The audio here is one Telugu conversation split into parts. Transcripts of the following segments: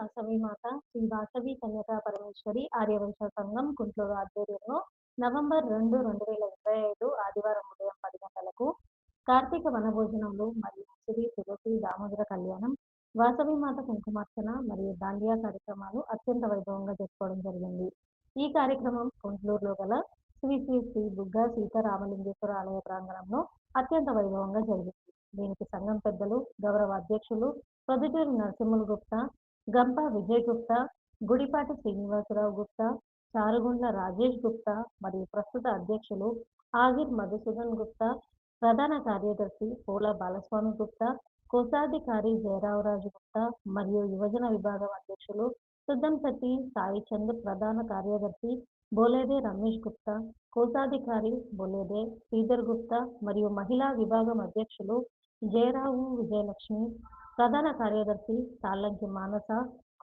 వాసవి మాత శ్రీ వాసవి కన్యకా పరమేశ్వరి ఆర్యవైశ్య సంఘం గుంటూరు ఆధ్వర్యంలో నవంబర్ 2, 2025 ఆదివారం ఉదయం 10 గంటలకు కార్తీక వనభోజనములు మరియు శ్రీ తులసి దామోదర కళ్యాణం, వాసవి మాత కుంకుమార్చన మరియు దాండియా కార్యక్రమాలు అత్యంత వైభవంగా జరుపుకోవడం జరిగింది. ఈ కార్యక్రమం గుంటూరులో గల శ్రీ శ్రీ శ్రీ బుగ్గ సీతారామలింగేశ్వర ఆలయ ప్రాంగణంలో అత్యంత వైభవంగా జరిగింది. దీనికి సంఘం పెద్దలు, గౌరవ అధ్యక్షులు పొద్దుటూరి నరసింహులు గుప్తా, గంప విజయ్ గుప్తా, గుడిపాటి శ్రీనివాసరావు గుప్తా, చారుగుండ్ల రాజేష్ గుప్తా మరియు ప్రస్తుత అధ్యక్షులు ఆగిర్ మధుసూదన్ గుప్తా, ప్రధాన కార్యదర్శి పోల బాలస్వామి గుప్తా, కోశాధికారి జయరావరాజు గుప్తా మరియు యువజన విభాగం అధ్యక్షులు సుద్దంశెట్టి సాయి చంద్, ప్రధాన కార్యదర్శి బోలేదే రమేష్ గుప్తా, కోశాధికారి బోలేదే శ్రీధర్ గుప్తా మరియు మహిళా విభాగం అధ్యక్షులు జయరావు విజయలక్ష్మి, ప్రధాన కార్యదర్శి తాళ్ళంకి మానస,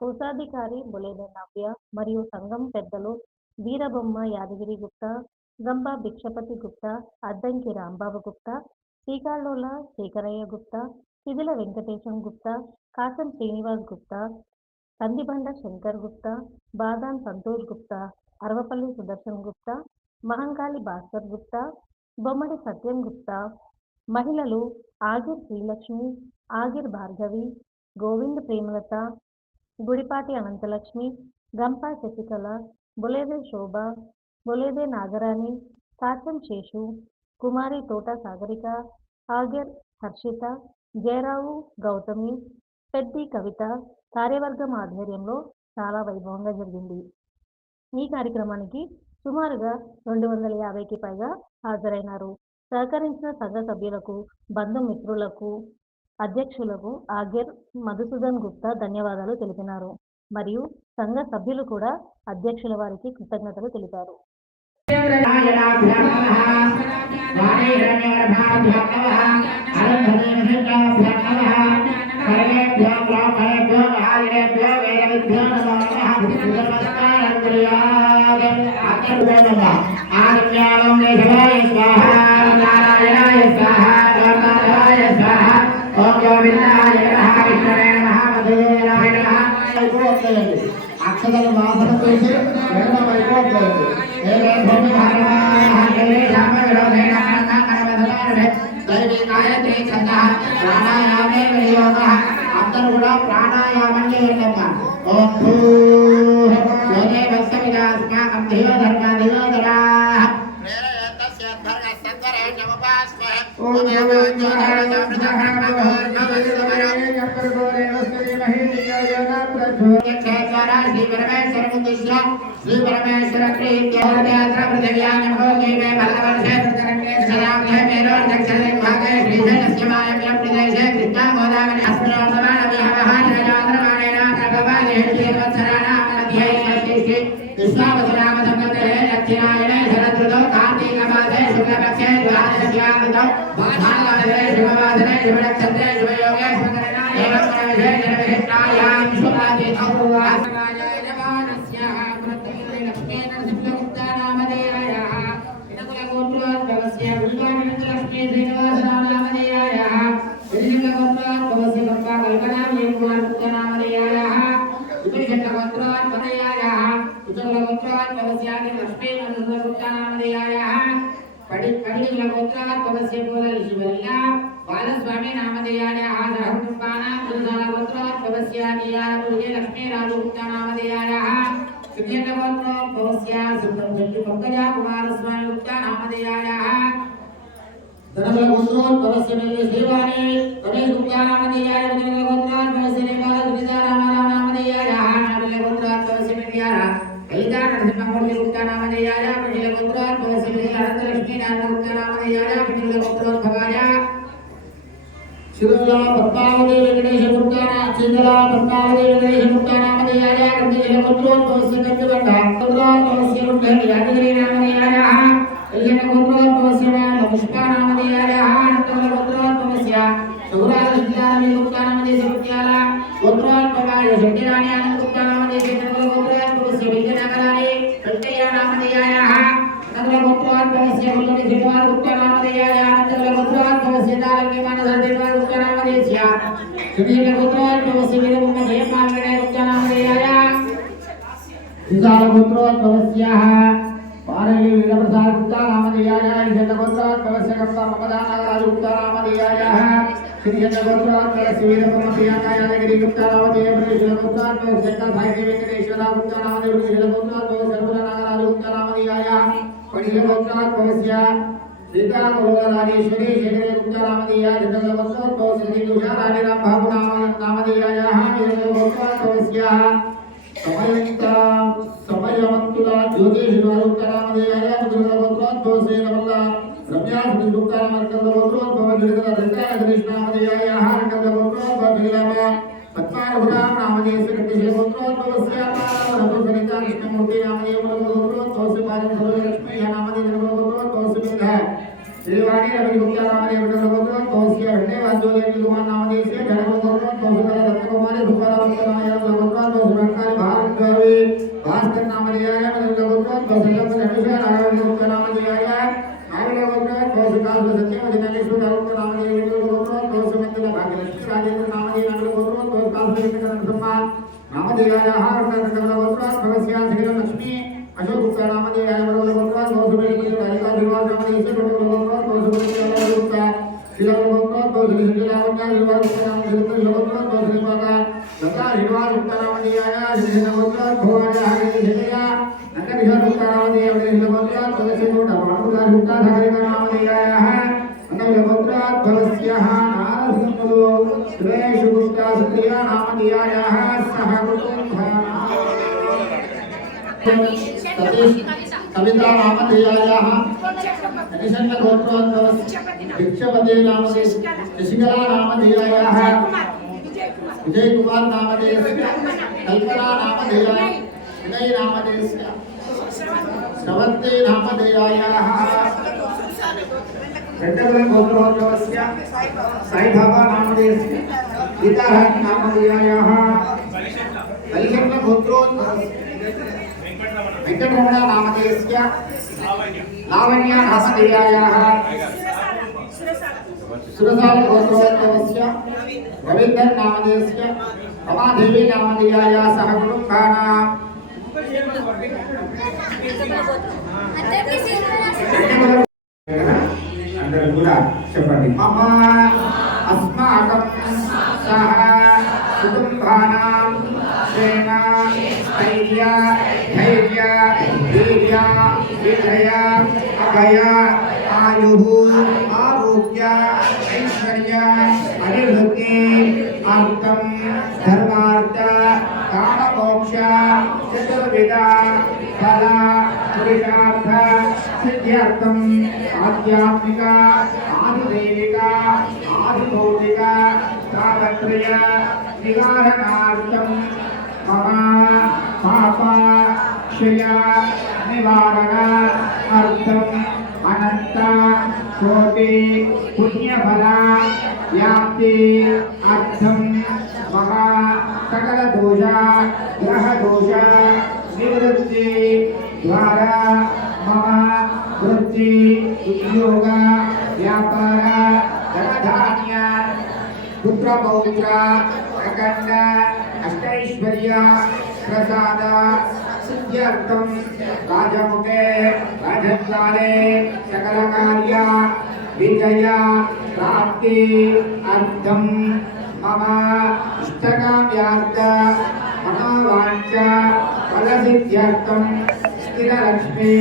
కోశాధికారి బొలేదే నవ్య మరియు సంఘం పెద్దలు వీరబొమ్మ యాదగిరి గుప్తా, గంబ భిక్షపతి గుప్తా, అద్దంకి రాంబాబు గుప్తా, శ్రీకాళోల శేఖరయ్య గుప్తా, సిదిల వెంకటేశం గుప్తా, కాసం శ్రీనివాస్ గుప్తా, కందిబండ శంకర్ గుప్తా, బాదాన్ సంతోష్ గుప్తా, అరవపల్లి సుదర్శన్ గుప్తా, మహంకాళి భాస్కర్ గుప్తా, బొమ్మడి సత్యం గుప్తా, మహిళలు ఆగిర్ శ్రీలక్ష్మి, ఆగిర్ భార్గవి, గోవింద్ ప్రేమలత, గుడిపాటి అనంతలక్ష్మి, గంప శశికళ, బొలేదే శోభ, బొలేదే నాగరాణి, కాచం శేషు, కుమారి తోట సాగరిక, ఆగిర్ హర్షిత, జయరావు గౌతమి, పెద్ది కవిత కార్యవర్గం ఆధ్వర్యంలో చాలా వైభవంగా జరిగింది. ఈ కార్యక్రమానికి సుమారుగా 250కి పైగా హాజరైనారు. సహకరించిన సంఘ సభ్యులకు, బంధుమిత్రులకు, అధ్యక్షులకు ఆగిర్ మధుసూదన్ గుప్తా ధన్యవాదాలు తెలిపినారు. మరియు సంఘ సభ్యులు కూడా అధ్యక్షుల వారికి కృతజ్ఞతలు తెలిపారు. అక్షతలు వాసన చేసి వెంట అయిపోతుంది. అందరూ కూడా ప్రాణాయామం చేయండి. श्री परमेश्वर बालस्वामी नामधेयाय सहकुटुंबानां पुरुषालगोत्रोद्भवस्य लक्ष्मी राजगुप्ता नामधेयाय सुज्ञगोत्रोद्भवस्य सुब्रह्मण्य पंकजा कुमारस्वामी गुप्ता नामधेयाय धनगोत्रोद्भवस्य देवानी रमेश गुप्ता नामधेयाय धनगोत्रोद्भवस्य नेपाल सुनीता रामाराव नामधेयाय नामगोत्रोद्भवस्य विद्यारा ललिता नरसिंहमूर्ति गुप्ता नामधेयाय नामगोत्रोद्भवस्य अनंतलक्ष्मी नारायण गुप्ता नामधेयाय नामगोत्रोद्भवाय शिरोला पद्मावती वेंकटेश गुप्ता चिंदला पद्मावती वेंकटेश गुप्ता नामधेयाय नामगोत्रोद्भवस्य कंदबंडा गोत्रोद्भवस्य गुंडली यादगिरी नामधेयाय गोत्रोद्भवस्य पुष्पा नामधेयाय गोत्रोद्भवस्य सुराज विद्यारामी गुप्ता नामधेय विद्याला गोत्रोद्भवाय शक्तिराणी आनंद गुप्ता नामधेय गोत्रोद्भवस्य विजयनगराणी कल्कैया नामधेयाय गोत्रोद्भवस्य गुल्लरी श्रीनिवास गुप्ता नामधेयाय गोत्रोद्भवस्य दालंगी मानस श्रीनिवास गुप्ता नामधेय सुनील गोत्रोद्भवस्य वीरभूम जयपाल गुप्ता नामधेय विशालपुत्रोद्भवस्याः पारली वीरप्रसाद गुप्ता नामधेयायाः जन्मगोत्रोद्भवस्य कर्ता ममदानगराज गुप्ता नामधेयायाः श्रीजन्मगोत्रोद्भवस्य वीरप्रमप्रियाकाय यादगिरी गुप्ता नामधेय श्रीजन्मगोत्रोद्भवस्य साहित्य वेंकटेश्वर गुप्ता नामधेय श्रीजन्मगोत्रोद्भवस्य सर्वनागराज गुप्ता नामधेयायाः परिजन्मगोत्रोद्भवस्य सीता राजेश्वरी शेखर गुप्ता नामधेया जन्मगोत्रोद्भवस्य श्रीदुषा रानी राम बाबू नामधेयायाः वीरप्रमप्रियाकाय समयवंतुला ज्योतिषवारुक्तरामदेयाय मधुरवत्रोद्भवसे नमल्ला रम्या सुदुक्तारामर्कन्दवत्रोद्भव जगदृष्णामदेयाय हारकन्दवत्रोद्भवजिलाम पद्मारघुराम नामदेयस्य कृतिशवत्रोद्भवस्य नमोसरिता कृष्णमूर्ति नामदेय मधुरवत्रोद्भवसे पादसर्वलक्ष्मी नामदेय नमोवत्रोद्भवसे मेधा श्रीवाणी रवि गुप्ता नामदेय मधुरवत्रोद्भवस्य धन्यवादोदय कुमार नामदेयस्य धनवत्रोद्भवसे रत्नकुमार सुब्बाराव भास्कर नामधेयाय मधुरवत्रोद्भवस्य रमेश नारायण गुप्ता नामधेयाय नारायणवत्रोद्भवस्य सत्यवदनेश्वर गुप्ता नामधेय मधुरवत्रोद्भवस्य मंगल भाग्यलक्ष्मी राजेंद्र नामधेय मधुरवत्रोद्भवस्य सम्मान नामधेयाय हारकन्दवत्रोद्भवस्य श्रीलक्ष्मी अशोक गुप्ता नामधेयाय मधुरवत्रोद्भवस्य राधिका विवाह नामधेयस्य मधुरवत्रोद्भवस्य गुप्ता श्रीलक्ष्मी श्रीलावण्य विवाह गुप्ता नामधेयस्य तथा हिवाल उत्तरावधियाय श्रीजन्मगोत्रोद्भवाय हरिजया नंदकिशोर उत्तरावधियाय श्रीजन्मगोत्रोद्भवस्य बाणुला गुप्ता धारिका नामधेयाय नंदकिशोरोद्भवस्य नारसिंहलो श्रेयश गुप्ता सत्या नामधेयाय सह कुटुंबः कविता नामधेयाय निषन्नगोत्रोद्भवस्य भिक्षपते नामधेय शशिकला नामधेयाय विजय कुमार नामधेयस्य कल्पना नामधेयाय विनय नामधेयस्य श्रवन्ती नामधेयायाः गंडगुल गोत्रोद्भवस्य साई बाबा नामधेयस्य गीताहर नामधेयायाः बलिशर्म गोत्रोद्भवस्य वेंकटरमण नामधेयस्य लावण्य नामधेयायाः सुरसाल गोत्रोद्भवस्य रवींद्र नामधेयस्य रमादेवी नामधेयाय सह कुटुंबानां अंदर కూడా చెప్పండి మమ అస్మాకం సహ కుటుంబానాం సేన స్థైర్య ధైర్య వీర్య విజయ అభయ ఆయుః ఆరోగ్య ఐశ్వర్య అభివృద్ధి అర్థం ధర్మార్థ కామమోక్ష చతుర్విధ ఫల పురుషార్థ సిద్ధ్యర్థం ఆధ్యాత్మిక ఆదిదైవిక ఆదిభౌతిక తాపత్రయ నివారణార్థం మమ పాప క్షయ నివారణ అర్థం అనంత కోటి పుణ్యఫల వ్యాప్తి అర్థం మహా సకల దోష గ్రహ దోష నివృత్తి ద్వారా మమ వృత్తి ఉద్యోగ వ్యాపార ధనధాన్య పుత్ర పౌత్ర అఖండ అష్టైశ్వర్య ప్రసాద सिद्ध्यर्थं राजमुखे राजद्वारे सकल कार्य विजय प्राप्ति अर्थं मम इष्टकाम्यार्थ मनोवाञ्छ फलसिद्ध्यर्थं स्थिरलक्ष्मी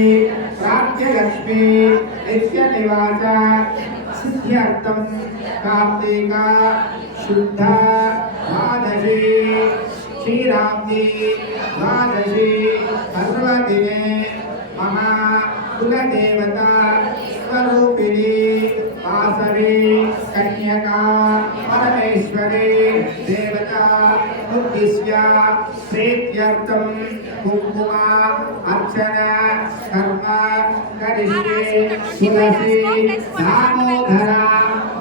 प्राप्त्यलक्ष्मी नित्यनिवास सिद्ध्यर्थं कार्तिक शुद्ध द्वादशी श्रीरामजी द्वादशी सर्वदिने मम कुलदेवता स्वरूपिणी वासवी कन्यका परमेश्वरी देवता उद्दिश्य प्रीत्यर्थं कुङ्कुम अर्चना कर्म करिष्ये तुलसी दामोदरा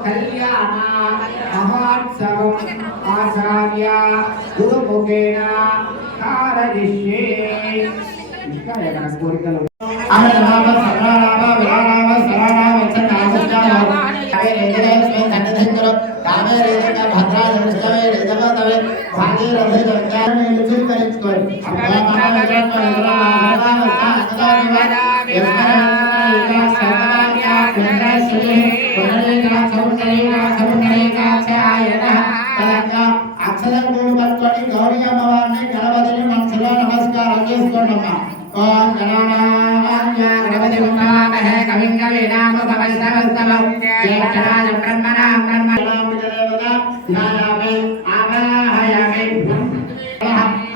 कल्याण महोत्सवम् आचार्य गुरुमुखेन कारयिष्ये अहनाम सर्वनाम विरानाम सर्वनाम चन्नामस्याम कावे रेजरेस्मे कन्नधेंद्र कावे रेजरेस्मे भद्रा रेजरेस्मे रेजरेस्मे भागीरथी जगन्नाथ ने लिखित करिष्कोई అక్షరం పట్టుకొని గౌరీ అమ్మవారిని గణపతిని మనసులో నమస్కారం చేసుకోండమ్మా. ఓం గణపతి ఉమామహే కవిం కవీనాముపమశ్రవస్తవం జ్యేష్ఠరాజ బ్రహ్మణా బ్రహ్మణాముదేవతా ధ్యాయామి ఆవాహయామి.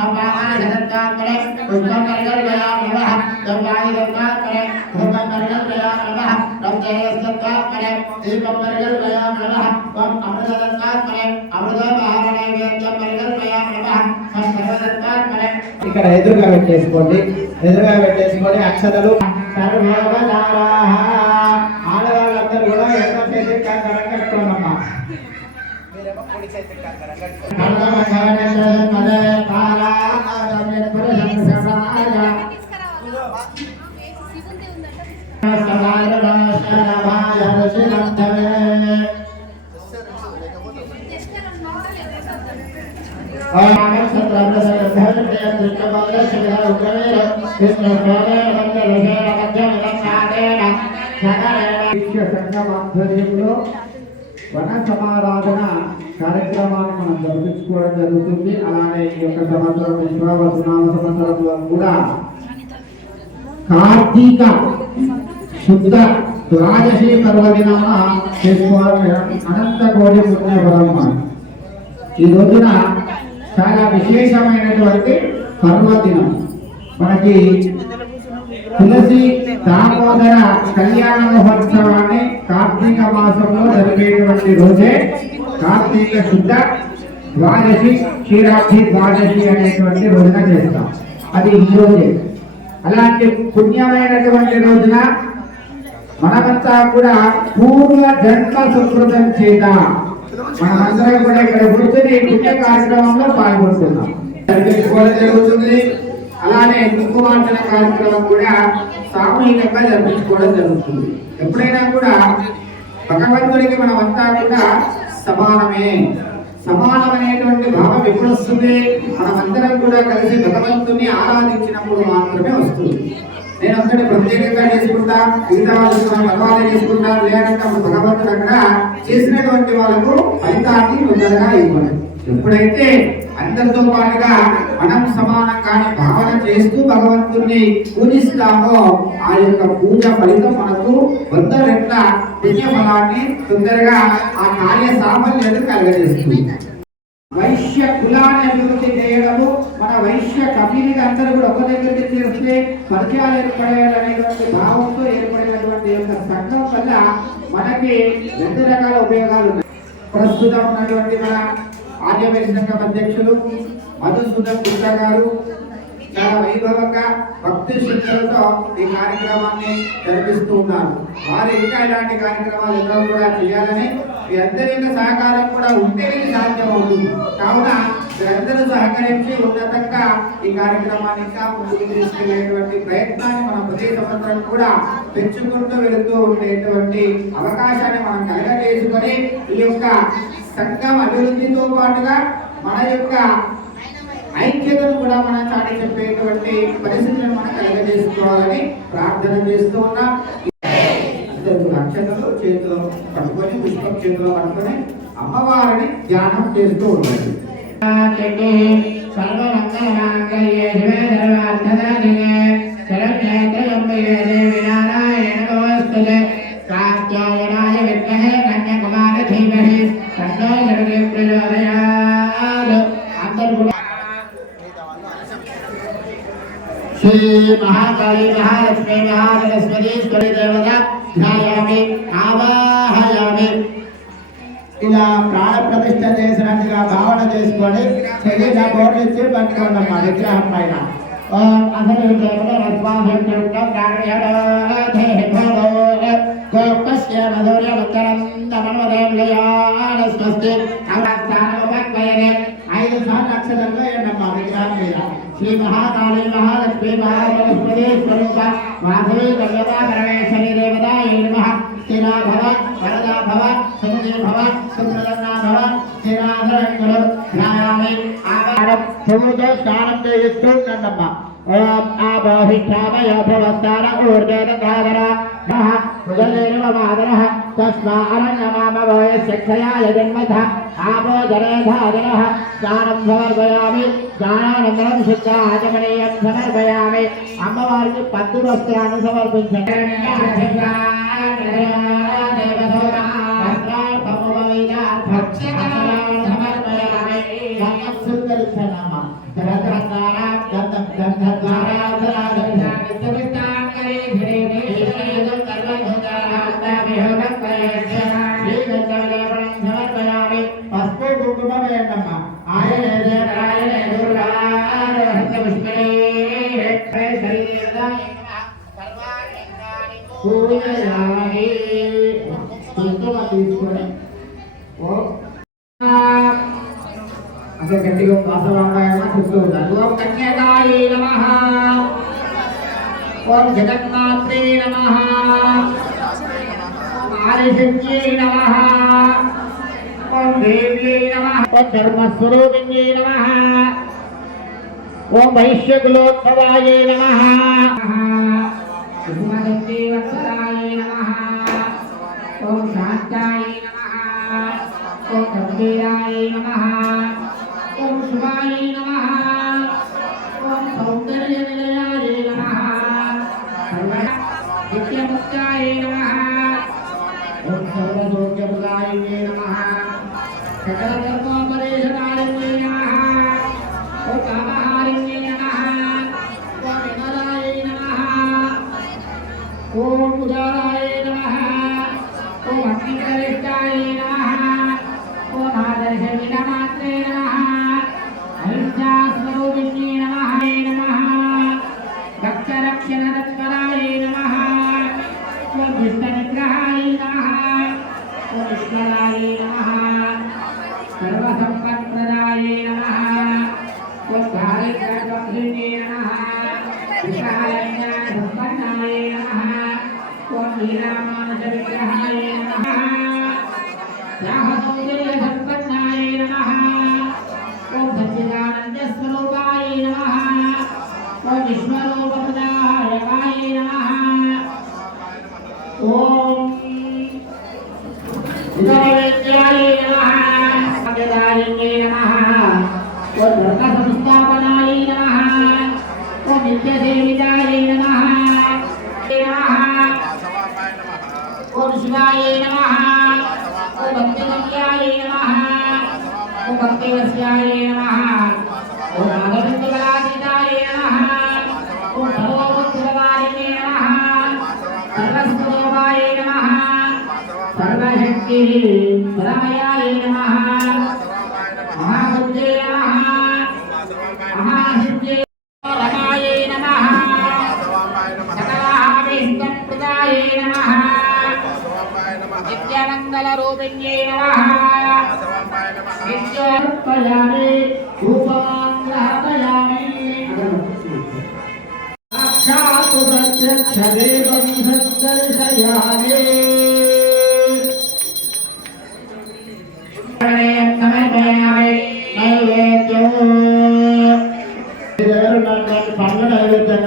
అపాహారదత్తాత్మనే పుష్పకర్గల్యామః దర్వాయుదత్తాత్మనే భూపకర్గల్యామః రక్తేస్తత్తాత్మనే దీపకర్గల్యామః ఓం అమృతదత్తాత్మనే అమృతోపహారణైవేద్యకర్గల్యామః సర్వదత్తాత్మనే. ఇక్కడ ఎదురుగా పెట్టేసుకోండి. ఎదురుగా పెట్టేసుకొని అక్షతలు ఆడవాళ్ళందరూ కూడా ఎన్నో చేతి కంకణం కట్టుకోనమ్మా. వన సమారాధన కార్యక్రమాన్ని మనం జరిపించుకోవడం జరుగుతుంది. అలానే ఈ యొక్క సంవత్సరం విశ్వావసునామ సంవత్సరంలో కూడా కార్తీక శుద్ధ ద్వాదశి పర్వదినాన చేసుకోవాలి. అనంత కోటి పుణ్యఫలం. ఈ రోజున చాలా విశేషమైనటువంటి పర్వదినం. మనకి తులసి దామోదర కళ్యాణ మహోత్సవాన్ని కార్తీక మాసంలో జరిగేటువంటి రోజే కార్తీక శుద్ధ ద్వాదశి క్షీరాబ్ది ద్వాదశి అనేటువంటి రోజున చేస్తాం. అది ఈ రోజే. అలాంటి పుణ్యమైనటువంటి రోజున మనమంతా కూడా పూర్వ జన్మ సుకృతం చేత మనమందరం కూడా ఇక్కడ కూర్చొని పుణ్య కార్యక్రమంలో పాల్గొంటున్నాం జరుగుతుంది. అలానే కుంకుమార్చన కార్యక్రమం కూడా సామూహికంగా జరిపించుకోవడం జరుగుతుంది. ఎప్పుడైనా కూడా భగవంతుడికి మనమంతా కూడా సమానమే. సమానమైనటువంటి భావం ఎప్పుడు వస్తుంది? మనమందరం కూడా కలిసి భగవంతుని ఆరాధించినప్పుడు మాత్రమే వస్తుంది. నేను అక్కడి ప్రత్యేకంగా చేసుకుంటా, మిగతా వాళ్ళు చేసుకుంటా, లేదంటే భగవంతుడు అక్కడ చేసినటువంటి వాళ్ళకు ఫలితాన్ని తొందరగా ఇవ్వాలి. ఎప్పుడైతే అందరితో పాటుగా మనం సమానంగానే భావన చేస్తూ భగవంతుని పూజిస్తామో ఆ యొక్క పూజ ఫలితం మనకు 100 రెట్ల పుణ్య ఫలాన్ని తొందరగా ఆ కార్య సాఫల్యాన్ని కలగజేస్తుంది. వైశ్య కులాన్ని అభివృద్ధి చేయడము, మన వైశ్య కమ్యూనిటీ అందరూ కూడా ఒక దగ్గరికి చేస్తే పరిచయాలు ఏర్పడేటువంటి భావంతో ఏర్పడినటువంటి యొక్క సంఘం వల్ల మనకి 2 రకాల ఉపయోగాలు ఉన్నాయి. ప్రస్తుతం ఉన్నటువంటి మన ఆర్యవైశ్య సంఘం అధ్యక్షులు మధుసూదన్ గుప్తా గారు చాలా వైభవంగా భక్తి శ్రద్ధలతో ఈ కార్యక్రమాన్ని జరిపిస్తూ ఉన్నారు. వారు ఇంకా ఇలాంటి కార్యక్రమాలు ఎన్నో కూడా చేయాలని మీ అందరి సహకారం కూడా ఉంటేనే సాధ్యం అవుతుంది. కావున మీరందరూ సహకరించి ఉన్నతంగా ఈ కార్యక్రమాన్ని ఇంకా ముందుకు తీసుకెళ్లేటువంటి ప్రయత్నాన్ని మనం ప్రతి సంవత్సరం కూడా పెంచుకుంటూ వెళుతూ ఉండేటువంటి అవకాశాన్ని మనం కలగజేసుకొని ఈ యొక్క సంఘం అభివృద్ధితో పాటుగా మన యొక్క ఐక్యతను కూడా మనం చాటి చెప్పేటువంటి పరిస్థితులను మనం కలగజేసుకోవాలని ప్రార్థన చేస్తూ ఉన్నాం. అక్షతలు చేతిలో పట్టుకొని, పుష్పం చేతిలో పట్టుకొని అమ్మవారిని ధ్యానం చేస్తూ ఉండండి. శ్రీ మహాకాళీ మహాలక్ష్మీ మహాసరస్వతీశ్వరి దేవత ధ్యాయామి ఆవాహయామి. ఇలా ప్రాణ ప్రతిష్ఠ చేసినట్టుగా భావన చేసుకొని శరీర బోర్డు ఇచ్చి పట్టుకోండమ్మా విగ్రహం పైన. అసలు ఐదు సార్లు అక్షరంలో ఏంటమ్మా విగ్రహం మీద శ్రీ మహాకాళీ మహాలక్ష్మీ మహాసరస్వతి స్వరూప మాధవీ దేవతా పరమేశ్వరి దేవతా నమః. స్థిరా భవ వరదా భవ సుమతి భవ సుప్రసన్నా భవ స్థిరాధర ధ్యాయామి. స్నానం చేయిస్తూ ఉండండమ్మా. ఓం ఆపోహిష్టామయ భవస్తార ఊర్వేదాధర ఉదరేణమాదర తస్మా అరణ్యమామవయస్యక్షయాయ జన్మథ ఆపో జరేధాదర స్నానం సమర్పయామి. స్నానానంతరం శుద్ధ ఆచమనీయం సమర్పయామి. అమ్మవారికి పట్టు వస్త్రాన్ని సమర్పించండి. తీసుకొని అదే గట్టిగా వాసవాంగాయన చెప్తూ ఉన్నారు. ఓం కన్యకాయే నమః. ఓం జగన్మాత్రే నమః. ఓం ఆదిశక్త్యై నమః. ఓం దేవ్యై నమః. ఓం ధర్మస్వరూపిణ్యై నమః. ఓం వైశ్యకులోద్భవాయే నమః. వత్సలాయే నమః. ఓం శాంతాయే నమః. ఓం గంభీరాయే నమః. ఓం శివాయే నమః. ఓం సౌందర్య నిలయాయే నమః. నిత్యముక్తాయే నమః. ఓం సర్వలోక్యముదాయే నమః. సకల ధర్మోపదేశకారిణ్యే నమః. ఓం కామహారిణ్యే నమః. ఓం విమలాయే నమః. ఓం ఉదారాయే నమః. ఓం అగ్నికరిష్టాయే నమః. ఓం ఆదర్శ వినమాత్రే నమః. అహింసాస్వరూపిణ్యే నమః. రక్షరక్షణ తత్పరాయే నమః. ఓం విష్ణునిగ్రహాయ నమః. ఓం విష్ణురాయే నమః. సర్వసంపత్ప్రదాయే నమః. ఓం దారిద్ర్యధ్వంసిన్యే నమః. విశాలజ్ఞానసంపన్నాయే నమః. ఓం లీలామానుష విగ్రహాయ నమః. రామసౌందర్యసంపన్నాయే నమః. ఓం సచ్చిదానందస్వరూపాయ నమః. ఓం విశ్వరూపప్రదాయకాయ నమః. ఓం విద్యాయ నమః. సత్యదాయిన్యే నమః. ఓం ధర్మసంస్థాపనాయ నమః. ఓం నిత్యసేవితాయ నమః. ఓం శివాయ నమః. ఓం భక్తిగమ్యాయ నమః. ఓం భక్తివస్యాయ నమః. ఓం నాగబిందుకలాతీతాయ నమః. ఓం సర్వోత్తరవారిణే నమః. సర్వస్వరూపాయ నమః. సర్వశక్తి పరమయాయ నమః. మహాబుద్ధే నమః. మహాసిద్ధే రమాయ నమః. సకలాభీష్టప్రదాయ నమః. నిత్యమంగళరూపిణ్యే నమః. నిత్యోత్పయామి రూపాంగ్రహపయామి. సాక్షాత్ ప్రత్యక్ష దేవం సద్దర్శయామి. సమర్పయామి. నైవేద్యం పండ్ల నైవేద్యం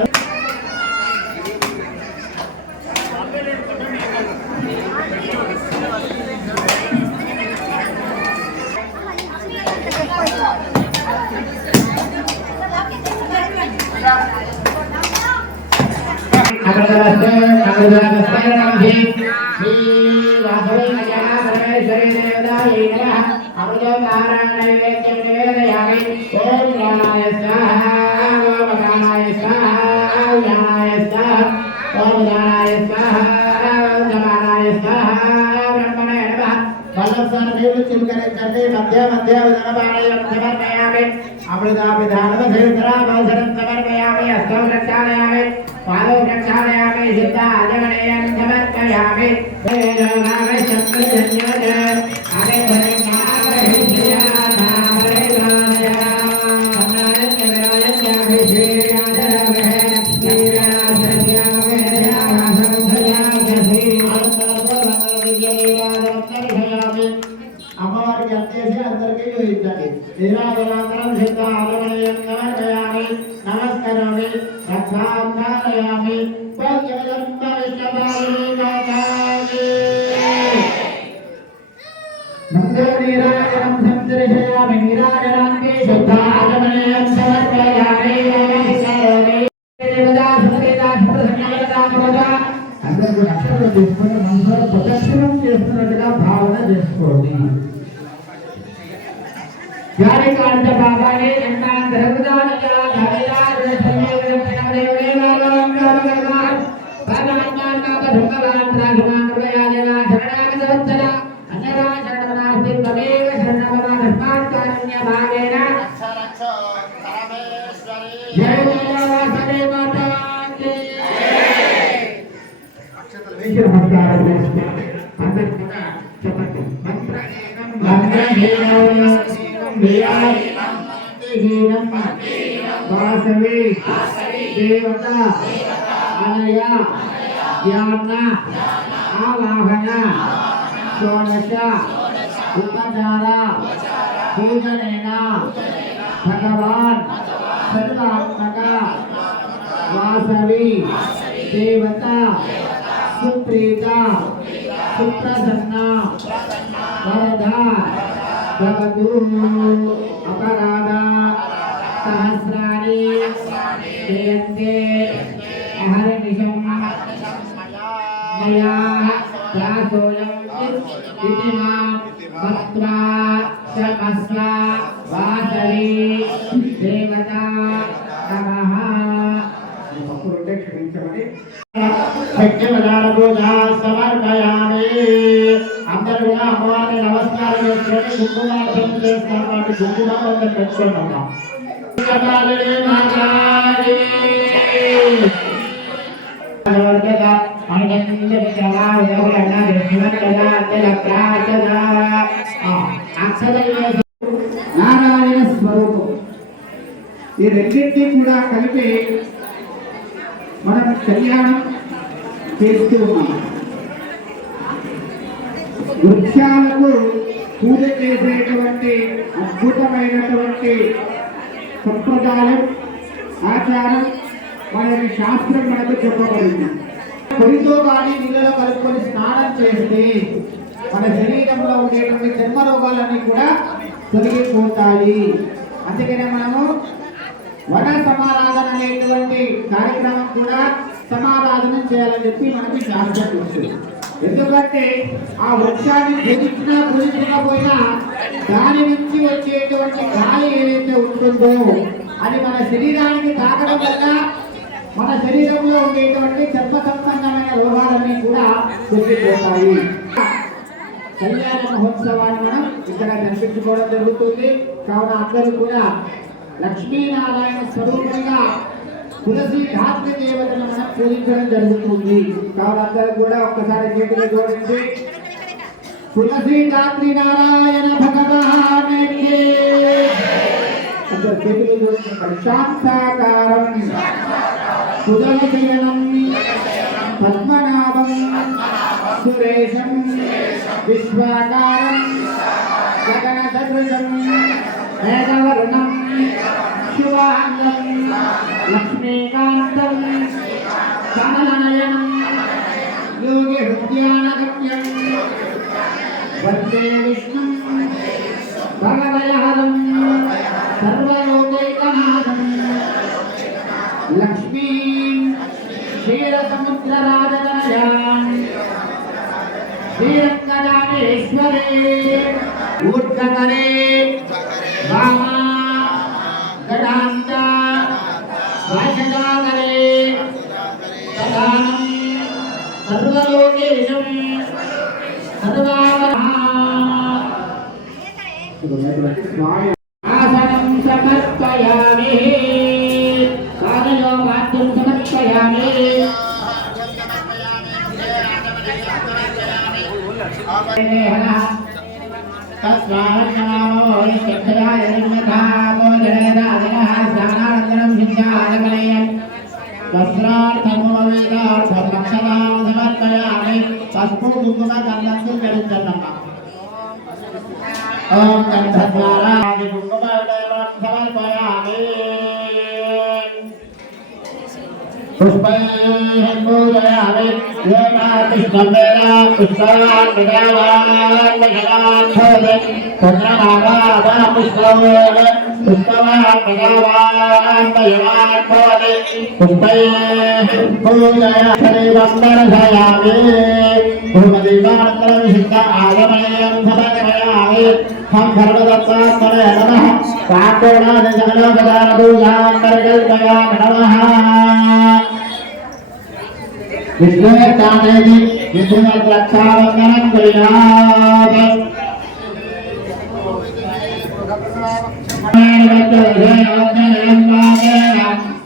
మధ్య మధ్య సమర్పయామి. అమృతాభిధానవధేంద్రాభోజనం సమర్పయామి. హస్తౌ ప్రక్షాళయామి. పాదౌ ప్రక్షాళయామి. సిద్ధాజమనీయం సమర్పయామి. అమ్మవారికి అంతేసి అందరికీ ఇచ్చండి. నీరాజనాంతరం సిద్ధ रक्षामि मंगलनीराजनं संदर्शयामि नीराजनान्ते शुद्धागमनं समर्पयामि देवता सत्तेता प्रसन्नता प्रजा అందరూ అక్షరాలు తీసుకొని మనసులో ప్రదక్షిణం చేస్తున్నట్టుగా భావన చేసుకోండి. యారికాంత బాబానే అన్నా ధర్మదానగా ధర్మదాన సంయోగం దేవదే నారాయణ భగవాన్ భగవాన్ రాఘవాన్ ప్రయాజన శరణాగత వత్సల అన్యరా శరణార్థి తమేవ శరణమమ ధర్మాత్కారణ్య భావేన రక్ష పరమేశ్వరి జయ వాసవే మాతా కీ అక్షతలు వేసి నమస్కారం చేసుకోండి. అందరూ కూడా చెప్పండి మంత్రహీనం వాసవి దేవత అనయ జ్ఞాన ఆవాహన షోడశ ఉపచార పూజనేన భగవాన్ సర్వాత్మక వాసవి దేవత సుప్రీత సుప్రసన్న వరద భవతు అపరాధ సహస్రాణి జయంతే అహర్నిశం మయా దాసోయం ఇతి మాం మత్వా శమస్వ వాసవి దేవత నమః. తప్పులుంటే క్షమించమని పూజ సమర్పయామి. అందరూ కూడా అమ్మవారిని నమస్కారం చేసుకొని కుంకుమార్చన చేస్తారు కాబట్టి కుంకుమార్చన పెట్టుకోండి. నారాయణ స్వరూపం ఈ రెండింటినీ కూడా కలిపి మనం కళ్యాణం చేస్తూ ఉన్నాం. వృక్షాలకు పూజ చేసేటువంటి అద్భుతమైనటువంటి సంప్రదాయం ఆచారం మనకి శాస్త్రం మనకు చెప్పబడింది. పొడితో కానీ నీళ్ళలో కలుపుకొని స్నానం చేస్తే మన శరీరంలో ఉండేటువంటి చర్మ రోగాలన్నీ కూడా తొలగిపోతాయి. అందుకనే మనము వన సమారాధన అనేటువంటి కార్యక్రమం కూడా సమారాధన చేయాలని చెప్పి మనకి శాస్త్రం తెలుసు. ఎందుకంటే ఆ వృక్షాన్ని పూజించకపోయినా దాని నుంచి వచ్చేటువంటి గాలి ఏదైతే ఉంటుందో అది మన శరీరానికి తాకడం వల్ల మన శరీరంలో ఉండేటువంటి చర్మ సంబంధమైన రోగాలన్నీ కూడా తొలగిపోతాయి. కళ్యాణ మహోత్సవాన్ని మనం ఇక్కడ జరిపించుకోవడం జరుగుతుంది. కావున అందరూ కూడా లక్ష్మీనారాయణ స్వరూపంగా తులసి ధాత్రి దేవతను మనం పూజించడం జరుగుతుంది. కావున అందరూ కూడా ఒక్కసారి చేతులు జోడించి తులసి ధాత్రి నారాయణ భగవానికి అందరూ చేతులు జోడించండి. శాంతాకారం సుదర్శనం పద్మనాభం సురేశం విశ్వాకారం గగన సదృశం మేఘవర్ణం శివాంగం లక్ష్మీకాంతం కమలనయనం యోగి హృద్యానగమ్యం వందే విష్ణుం భగవయహరం సర్వలోకైకనాథం లక్ష్మీ క్షీరసముద్రరాజతనయాం శ్రీరంగదానేశ్వరే ఊర్ధ్వకరే వామా గడాంత వాచకాకరే ప్రధానం సర్వలోకేశం సర్వావరః ఆసనం సమర్పయామి పాదయో వాద్యం సమర్పయామి తస్వాహనామో యక్షయాయ నిర్మతామో జనరాజనః స్నానానంతరం విద్యాలకలయం వస్త్రార్థమోవేదార్థం లక్షణాం సమర్పయామి. పసుపు కుంకుమ గంధం ధరించండమ్మ. ఓం గంధద్వారా కుంకుమ సమర్పయామి. पुष्पैः पूजयामि योगातिष्ठं वेद पुष्पान् प्रजावान् भगवान् भवति चन्द्रमावा पुष्पं पुष्पवान् प्रजावान् भगवान् भवति पुष्पैः पूजयामि वन्दनयामि भूमदेवान्तरविशिष्ट आगमनेयं समर्पयामि हम सर्वदत्तात्मने नमः काकोणादिजगन्नाथपूजान्तर्गतयामि नमः विष्णुकामेति विष्णुरक्षावन्दनं कुर्यात्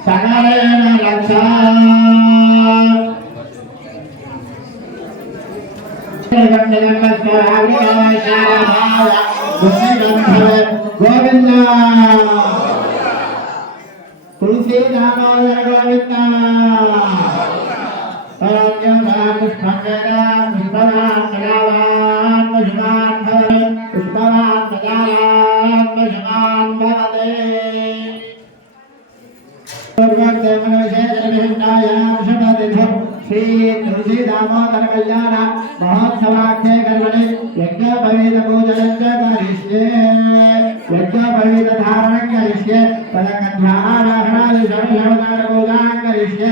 सकलेन रक्षा गोविंद तुलसी दामोदर गोविंद श्री तुलसी दामोदर कल्याण महोत्सवाख्ये कर्मणि यज्ञोपवीत पूजनं च करिष्ये यज्ञोपवीत धारणं करिष्ये पदगन्धाराधनादि सर्वधर्मान् पूजां करिष्ये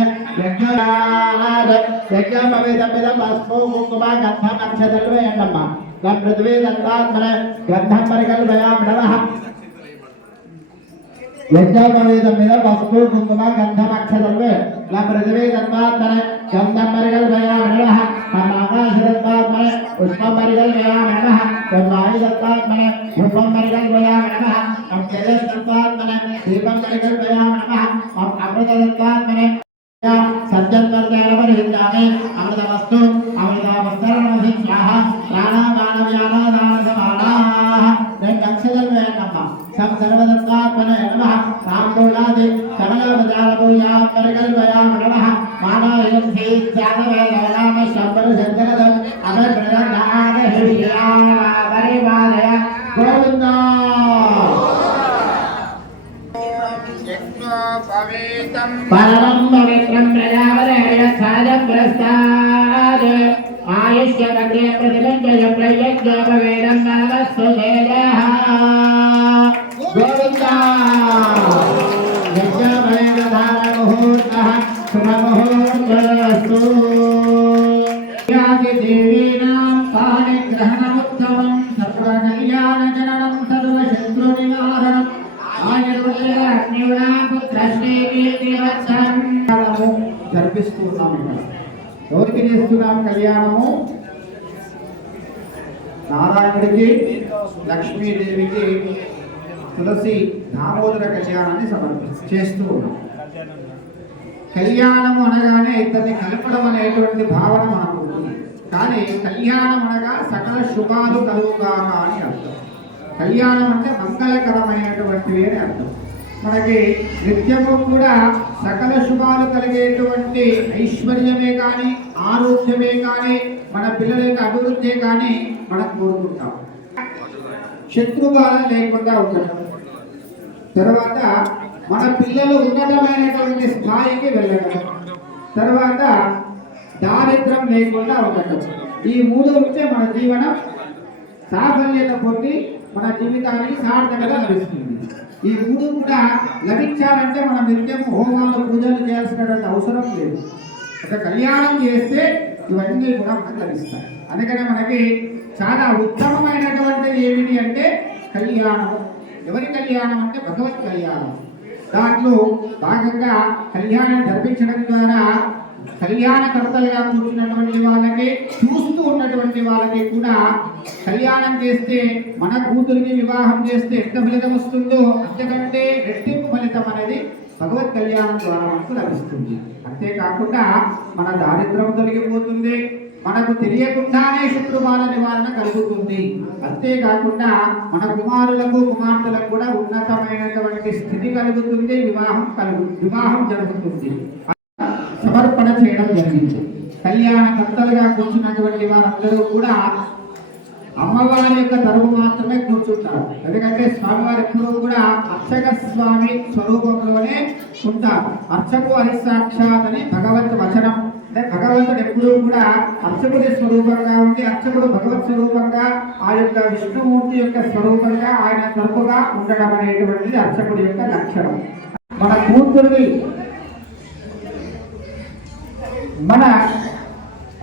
यज्ञोपवीतमिदं भस्मो कुङ्कुमा गन्धम् अक्षतल्पयन्नम्मा तं पृथ्वी दत्तात्मने गन्धं परिकल्पयामि नमः यज्ञोपवीतमिदं भस्मो कुङ्कुमा गन्धम् अक्षतल्पे तं पृथ्वी दत्तात्मने गन्धं परिकल्पयामि नमः आकाशदत्तात्मने पुष्पं परिकल्पयामि नमः वायुदत्तात्मने धूपं परिकल्पयामि नमः तेजस्दत्तात्मने दीपं परिकल्पयामि नमः अमृतदत्तात्मने सत्यत्वतेन परिहितामि अमृतवस्तु अमृतवस्त्रमसि स्वाहा प्राणामानव्यानादानसमानाः नमः सर्वदत्तात्मने नमः रामदूलादि सकलपदारपूजां परिकल्पयामि नमः मानवयं श्रीत्यागवेदनाम शब्दजगद अभयप्रदानादहिष्यावरिवादय गोविन्द परमं पवित्रं प्रजावरेण साधं प्रस्ताद् आयुष्यमग्रे प्रतिबन्धय प्रयज्ञोपवेदं नमस्तु देयः गोविन्द यज्ञोपवेदधारमुहूर्तः शुभमुहूर्तस्तु देवीनां पाणिग्रहणमुत्तमं सर्वकल्याणजननं सर्वशत्रुनिवारणम् జరిపిస్తున్నాము ఎవరికి చేస్తున్నాం కళ్యాణము నారాయణుడికి లక్ష్మీదేవికి తులసి దామోదర కళ్యాణాన్ని చేస్తూ ఉన్నాం కళ్యాణము అనగానే ఇద్దరిని కలపడం అనేటువంటి భావన మనకు ఉంటుంది కానీ కళ్యాణం అనగా సకల శుభాలు కలుగుగాక అని అర్థం కళ్యాణం అంటే మంగళకరమైనటువంటివి అని అర్థం మనకి నిత్యము కూడా సకల శుభాలు కలిగేటువంటి ఐశ్వర్యమే కానీ ఆరోగ్యమే కానీ మన పిల్లల యొక్క అభివృద్ధి కానీ మనం కోరుకుంటాం శత్రుబాధ లేకుండా ఉండటం తర్వాత మన పిల్లలు ఉన్నతమైనటువంటి స్థాయికి వెళ్ళడం తర్వాత దారిద్ర్యం లేకుండా ఉండటం ఈ మూడు ఉంటే మన జీవనం సాఫల్యత పొంది మన జీవితానికి సార్థకత లభిస్తుంది ఈ మూడు కూడా లభించాలంటే మనం నిత్యం హోమాలు పూజలు చేయాల్సినటువంటి అవసరం లేదు ఒక కళ్యాణం చేస్తే ఇవన్నీ కూడా మనకు లభిస్తాయి అందుకనే మనకి చాలా ఉత్తమమైనటువంటిది ఏమిటి అంటే కళ్యాణం ఎవరి కళ్యాణం అంటే భగవత్ కళ్యాణం దాంట్లో భాగంగా కళ్యాణం జరిపించడం ద్వారా కళ్యాణకర్తలుగా కూర్చున్నటువంటి వాళ్ళకి చూస్తూ ఉన్నటువంటి వాళ్ళకి కూడా కళ్యాణం చేస్తే మన కూతురికి వివాహం చేస్తే ఎంత ఫలితం వస్తుందో అంతకంటే రెట్టింపు ఫలితం అనేది భగవత్ కళ్యాణం ద్వారా మనకు లభిస్తుంది అంతేకాకుండా మన దారిద్ర్యం తొలగిపోతుంది మనకు తెలియకుండానే శత్రుబాధ నివారణ కలుగుతుంది అంతేకాకుండా మన కుమారులకు కుమార్తెలకు కూడా ఉన్నతమైనటువంటి స్థితి కలుగుతుంది వివాహం జరుగుతుంది సమర్పణ చేయడం జరిగింది కళ్యాణకర్తలుగా కూర్చున్నటువంటి వారందరూ కూడా అమ్మవారి యొక్క తరపు మాత్రమే కూర్చుంటారు. ఎందుకంటే స్వామివారు ఎప్పుడూ కూడా అర్చక స్వామి స్వరూపంలోనే ఉంటారు. అర్చకు హరిసాక్షాత్ అని భగవత్ వచనం. అంటే భగవంతుడు ఎప్పుడూ కూడా అర్చకుడి స్వరూపంగా ఉండి అర్చకుడు భగవత్ స్వరూపంగా ఆ యొక్క విష్ణుమూర్తి యొక్క స్వరూపంగా ఆయన తరపుగా ఉండడం అనేటువంటిది అర్చకుడి యొక్క లక్షణం. మన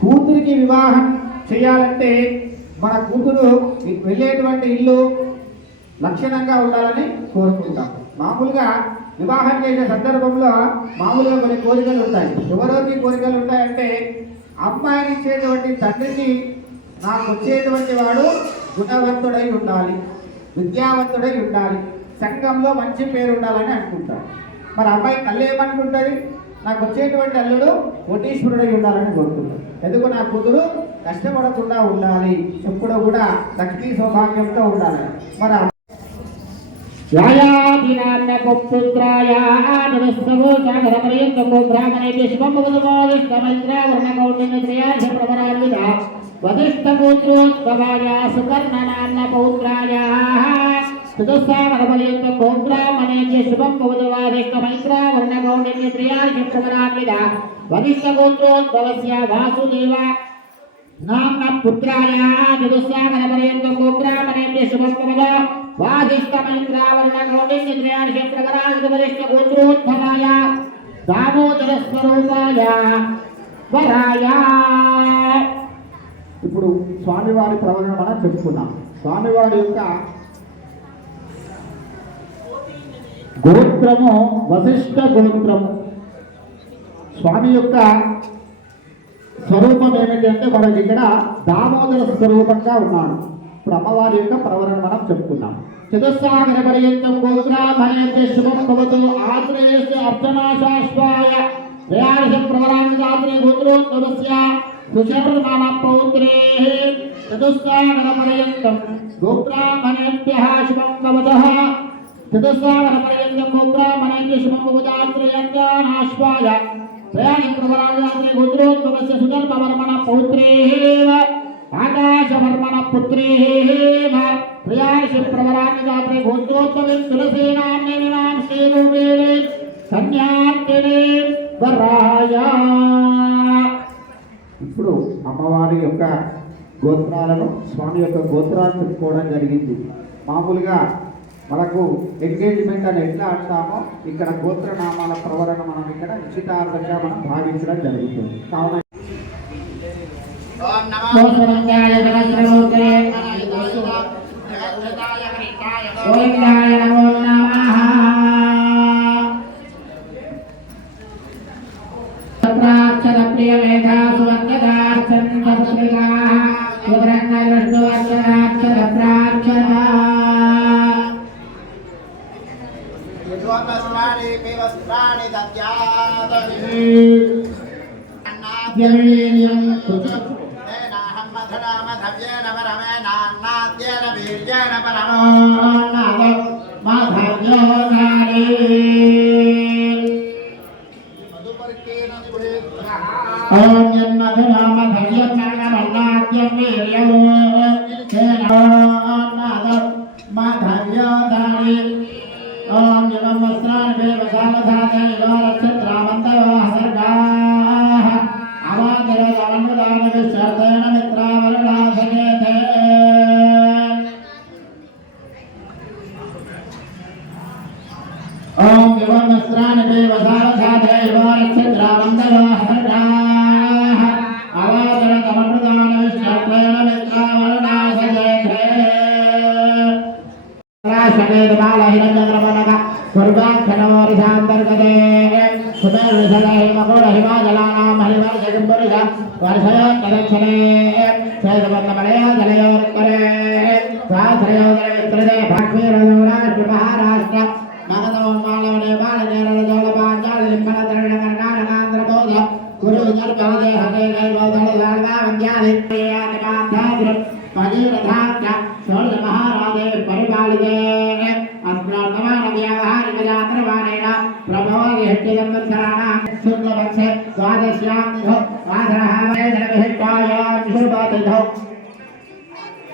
కూతురికి వివాహం చేయాలంటే మన కూతురు వెళ్ళేటువంటి ఇల్లు లక్షణంగా ఉండాలని కోరుకుంటాం. మామూలుగా వివాహం చేసే సందర్భంలో మామూలుగా కొన్ని కోరికలు ఉంటాయి. ఎవరెవరికి కోరికలు ఉంటాయంటే, అమ్మాయిని ఇచ్చేటువంటి తండ్రికి నాకు వచ్చేటువంటి వాడు గుణవంతుడై ఉండాలి, విద్యావంతుడై ఉండాలి, సంఘంలో మంచి పేరు ఉండాలని అనుకుంటారు. మరి అమ్మాయి తల్లి ఏమనుకుంటుంది? నాకు వచ్చేటువంటి అల్లుడు కోటీశ్వరుడై ఉండాలని కోరుకుంటారు. ఎందుకు? నా కూతురు కష్టపడకుండా ఉండాలి, ఎప్పుడూ కూడా లక్ష్మీ సౌభాగ్యంతో ఉండాలి. మరి नाम पुत्राय चतुस्सागरपर्यन्तं गोब्राह्मणेभ्यः शुभस्कमदा वादिष्टमैत्रावर्णगौण्डिन्यत्रयाणिषप्रकराजवरिष्ठगोत्रोद्भवाय दामोदरस्वरूपाय वराय. ఇప్పుడు స్వామివారి ప్రవచనం మనం చెప్పుకున్నాం. స్వామివారి యొక్క గోత్రము వశిష్ఠ గోత్రము. స్వామి యొక్క స్వరూపం ఏమిటి అంటే మనకి ఇక్కడ దామోదర స్వరూపంగా ఉన్నాడు. ఇప్పుడు అమ్మవారి యొక్క ప్రవరణ మనం చెప్పుకున్నాం. చతుస్సాగర పర్యంతం గోత్రామణేభ్యः శుభం భవతు ఆత్రేయస్య అర్చనాశాశ్వాయ త్రయాదశ ప్రవరాంగాత్రే గోత్రోద్భవస్య సుశర్మణ పౌత్రేః చతుస్సాగర పర్యంతం గోత్రామణేభ్యः శుభం భవతః చతుస్సాగర పర్యంతం గోత్రామణేభ్యः శుభం భవతు ఆత్రేయస్యాశ్వాయ त्रयाणि प्रवरांगात्रे गोत्रोद्भवस्य सुधर्मवर्मण पौत्रेः आकाशवर्मण पुत्रेः त्रयाणि प्रवरांगात्रे गोत्रोद्भवे तुलसेनाम्निनां श्रीरूपेणे कन्यार्थिने वराय. ఇప్పుడు అమ్మవారి యొక్క గోత్రాలను స్వామి యొక్క గోత్రాలు చెప్పుకోవడం జరిగింది. మామూలుగా మనకు ఎంగేజ్మెంట్ అని ఎట్లా అంటామో ఇక్కడ గోత్రనామాల ప్రవరణ మనం ఇక్కడ నిశ్చితార్థంగా మనం భావించడం జరుగుతుంది. కావున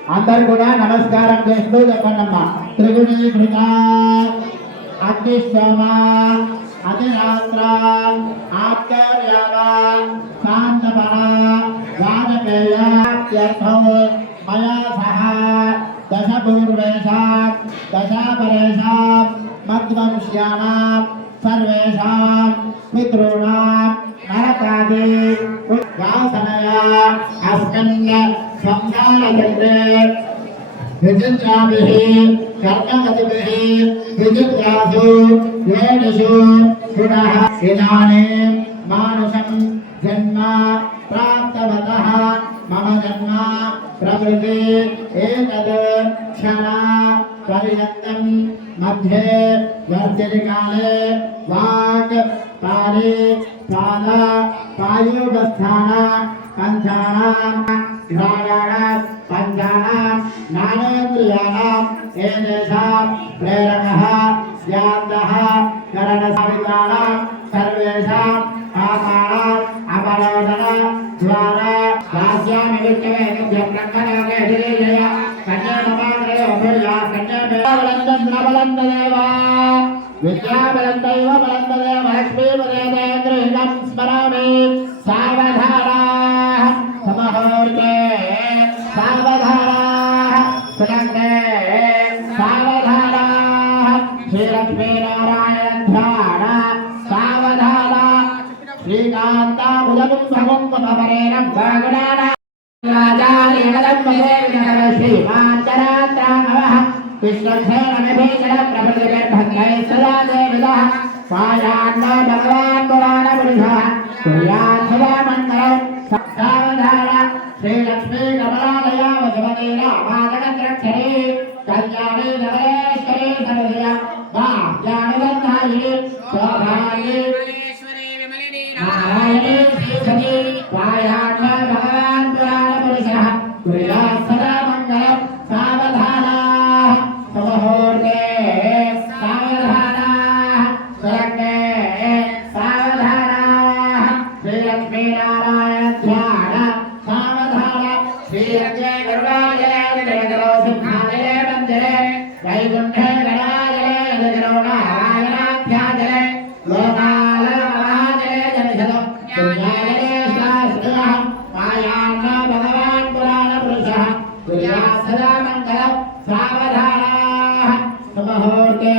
అందరు కూడా నమస్కారం చేస్తూ చెప్పండమ్మా. త్రిగుణీకృత అగ్నిష్టోమ అతిరాత్ర ఆచార్యావ శాంతపర వాజపేయార్థం మయా సహ దశ పూర్వేషాం దశాపరేషాం మధ్వంశ్యానాం సర్వేషాం పితॄణాం నరకాది ఉద్వాసనయా అస్కన్య సంసారచక్రే విచిత్రాభిః కర్మగతిభిః విచిత్రాసు యోనిషు పునః ఇదానీం మానుషం జన్మ ప్రాప్తవతః మమ జన్మ ప్రకృతి ఏతద్ క్షణ పర్యంతం మధ్యే వర్జని కాలే వాక్ పారే పాద పాయోగస్థాన పంచానాం ఘ్రాణానాం పంచానాం జ్ఞానేంద్రియాణాం ఏతేషాం ప్రేరకః ధ్యానః కరణసావిత్రాణాం సర్వేషాం పాపానాం అపనోదన ద్వారా రాజ్యామి విచ్చమే బ్రహ్మలోకే ధిరేయ కన్యామమాగ్రయ ఉపర్యా కన్యాబలందం నబలందదేవా విద్యాబలందైవ బలందదేవ లక్ష్మీపదేదే గృహం స్మరామి సావధానాః సమహోర్తే సావధానాః సునందే సావధానాః శ్రీలక్ష్మీనారాయణ ధ్యాన సావధాన శ్రీకాంతాబుధం భగవరేణం భగవనాన రాజానిగదం భగవేన శ్రీమాంతరాత్రామవః విశ్వక్షేణమిభీషణ ప్రపృతిగర్భంగై సదా దేవిదః పాయాన్న భగవాన్ పురాణపురుషः కుర్యాత్ సదా మంగళం సావధాన శ్రీలక్ష్మీ కమలాలయ వసుమతి రామాజగద్రక్షరే కళ్యాణి నగరేశ్వరీ సర్వదయ భాగ్యానుగంధాయిని శోభాయి నారాయణీ శ్రీసతి పాయాన్న భగవాన్ పురాణపురుషः కుర్యాత్ సదా మంగళం సావధానాః సమహోర్తే సావధానాః సురగ్నే సావధానాః శ్రీలక్ష్మీనారాయణ ధ్యాన సావధాన శ్రీరజ్ఞే గరుడాజలే జగదో సింహాలయ మందిరే వైకుంఠే గణాజలే జగదో నారాయణాధ్యాజలే లోకాల మహాజలే జనిషదో పుణ్యాజలే శాస్త్రః పాయాన్న భగవాన్ పురాణపురుషः కుర్యాత్ సదా మంగళం సావధానాః సమహోర్తే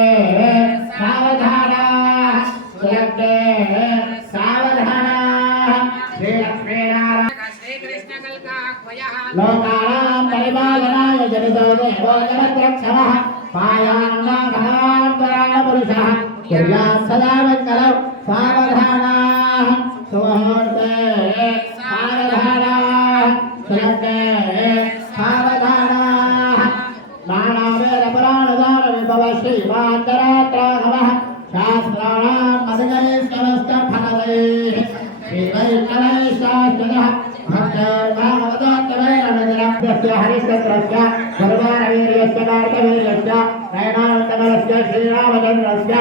సావధానాః సులగ్నే సావధానాః శ్రీలక్ష్మీనారాయణ లోకానాం పరిపాలనాయ జనితో దేవో జగద్రక్షణः పాయాన్న భగవాన్ పురాణపురుషः కుర్యాత్ సదా మంగళం సావధానాః సమహోర్తే సావధానాః సులగ్నే సావధానాః నానావేద పురాణదాన విభవ శ్రీమాంతరాత్రాఘవః శాస్త్రాణాం మధుగణేశ్వరస్త ఫలదైః శ్రీవైష్ణవైశాస్త్రः భక్తోద్భాగవతోత్తమైరనుగ్రహస్య హరిశ్చంద్రస్య సర్వారవీర్యస్య కార్తవీర్యస్య నయనానందకరస్య శ్రీరామచంద్రస్య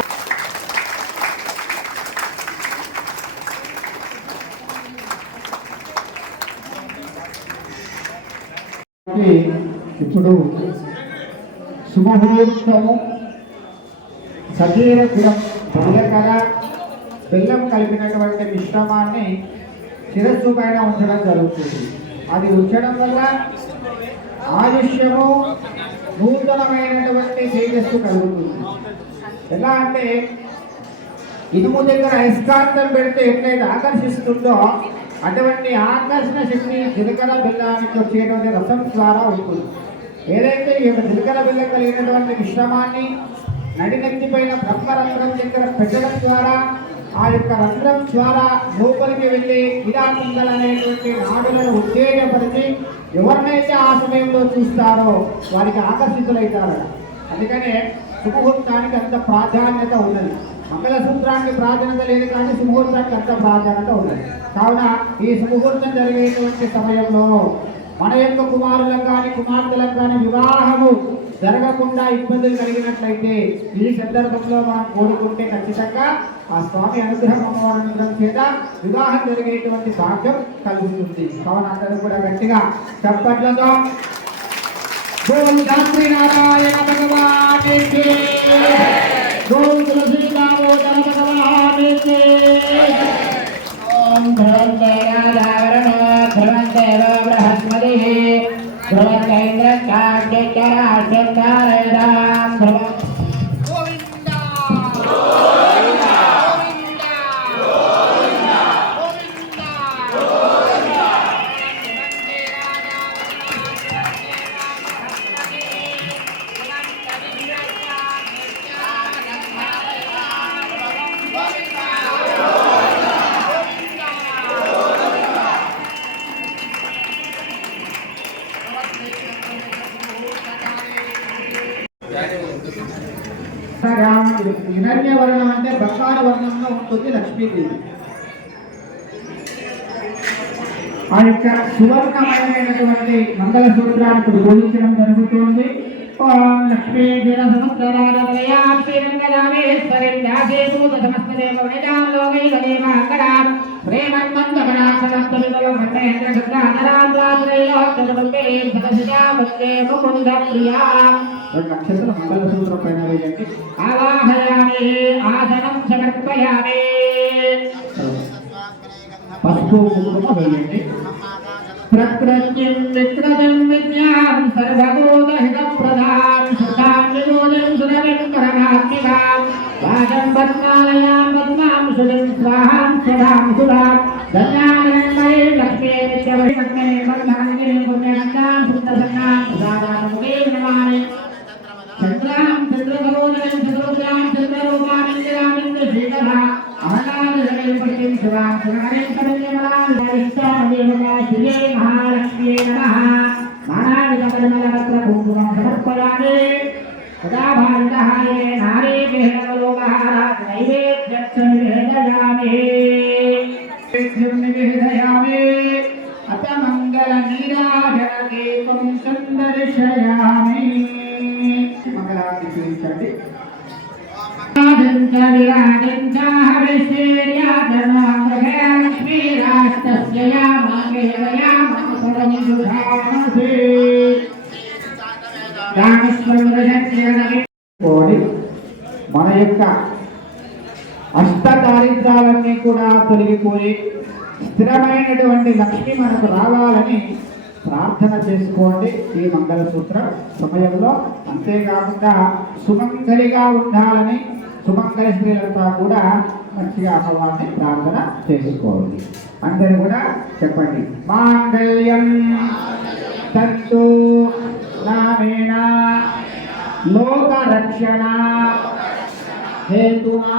ఇప్పుడు శుభముహూర్తము సజీవ గుణం జీలకర్ర బెల్లం కలిపినటువంటి మిశ్రమాన్ని శిరస్సు పైన ఉంచడం జరుగుతుంది. అది ఉంచడం వల్ల ఆయుష్యము నూతనమైనటువంటి తేజస్సు కలుగుతుంది. ఎలా అంటే ఇనుము దగ్గర అయస్కాంతం పెడితే ఎట్లయితే ఆకర్షిస్తుందో అటువంటి ఆకర్షణ శక్తి జీలకర్ర బెల్లానికి వచ్చేటువంటి రసం ద్వారా ఉంటుంది. ఏదైతే ఈ యొక్క జీలకర్ర బెల్లం కలిగినటువంటి మిశ్రమాన్ని నడినెత్తిపైన బ్రహ్మరంధ్రం దగ్గర పెట్టడం ద్వారా ఆ యొక్క రంధ్రం ద్వారా లోపలికి వెళ్ళి విరాకుండలు అనేటువంటి నాడులను ఉత్తేజపరిచి ఎవరినైతే ఆ సమయంలో చూస్తారో వారికి ఆకర్షితులైతారు. అందుకనే శుభముహూర్తానికి అంత ప్రాధాన్యత ఉన్నది. మంగళసూత్రానికి ప్రాధాన్యత లేదు కానీ శుభముహూర్తానికి అంత ప్రాధాన్యత ఉన్నది. కావున ఈ శుభముహూర్తం జరిగేటువంటి సమయంలో మన యొక్క కుమారులకు కానీ కుమార్తెలకు కానీ వివాహము జరగకుండా ఇబ్బందులు కలిగినట్లయితే ఈ సందర్భంలో మనం కోరుకుంటే ఖచ్చితంగా ఆ స్వామి అనుగ్రహం అమ్మవారి అనుగ్రహం చేత వివాహం జరిగేటువంటి భాగ్యం కలుగుతుంది. కావున అందరూ కూడా గట్టిగా చప్పట్లతో ఓం శాస్త్రి నారాయణ భగవానికి ఓం తులసి దామోదర భగవానికి ఓం ధ్రువంతే రాజావరణ ధ్రువంతే బృహస్పతి ధ్రువంతే ఇంద్రకార్యకరాజంధారయదాం ధ్రువం హిరణ్య వర్ణం అంటే బంగారు వర్ణంలో ఉంటుంది లక్ష్మీదేవి. ఆ యొక్క సువర్ణమయమైనటువంటి మంగళసూత్రాన్ని ఇప్పుడు బోధించడం జరుగుతుంది. ఓం లక్ష్మీ జన సముద్రరాజవలయాం శ్రీరంగరామేశ్వరిం దాసేతు సమస్తదేవనిజాం లోకైకదేవాంగరాం ప్రేమన్మందపరాక్షణస్తమిదలో భద్రేంద్ర గద్రాధరాద్రాద్రయోక్తజవంతే సదశిజావస్తే ముకుంద ప్రియా. రెండు నక్షత్రం మంగళసూత్రం పైన వేయండి. ఆవాహయామి ఆసనం సమర్పయామి. పసుపు కుంకుమ వేయండి. ప్రకృత్యం విక్రతం విజ్ఞాం సర్వభూతహితం ప్రదాం సుతాం వినోదం సురవింకరమాత్మికాం వాజం పద్మాలయాం పద్మాం సురం స్వాహాం స్వధాం సుధాం ధన్యానందయే లక్ష్మీ నిత్యవై లక్ష్మీ బంధాని పుణ్యనందాం సుందరసన్నాం సుధాదాముదే నమామి. చంద్రాం చంద్రసరోజనం చతుర్భుజాం చంద్రరూపామింద్రామింద్ర శ్రీకర అమలాదిపతిం శివాం శివహరిం కమల్యమలాం దేవతా శ్రీయే మహాలక్ష్మీ నమః. నానావిధపరిమళపత్ర కుంకుమం సమర్పయామి. సదా భారతహారే నారీ విహేనవలోకహారాత్ నైవేద్యం నివేదయామి. నివేదయామి. అత మంగళ నీరాజనదీపం సందర్శయామి. మంగళారతి చూపించండి. మన యొక్క అష్ట దారిద్రాలన్నీ కూడా తొలగిపోయి స్థిరమైనటువంటి లక్ష్మి మనకు రావాలని ప్రార్థన చేసుకోండి ఈ మంగళసూత్ర సమయంలో. అంతేకాకుండా సుమంగళిగా ఉండాలని సుమంగళ స్త్రీలంతా కూడా మంచిగా అమ్మవారిని ప్రార్థన చేసుకోవాలి. అందరూ కూడా చెప్పండి. మాంగళ్యం తంతు నామేణ లోకరక్షణ హేతునా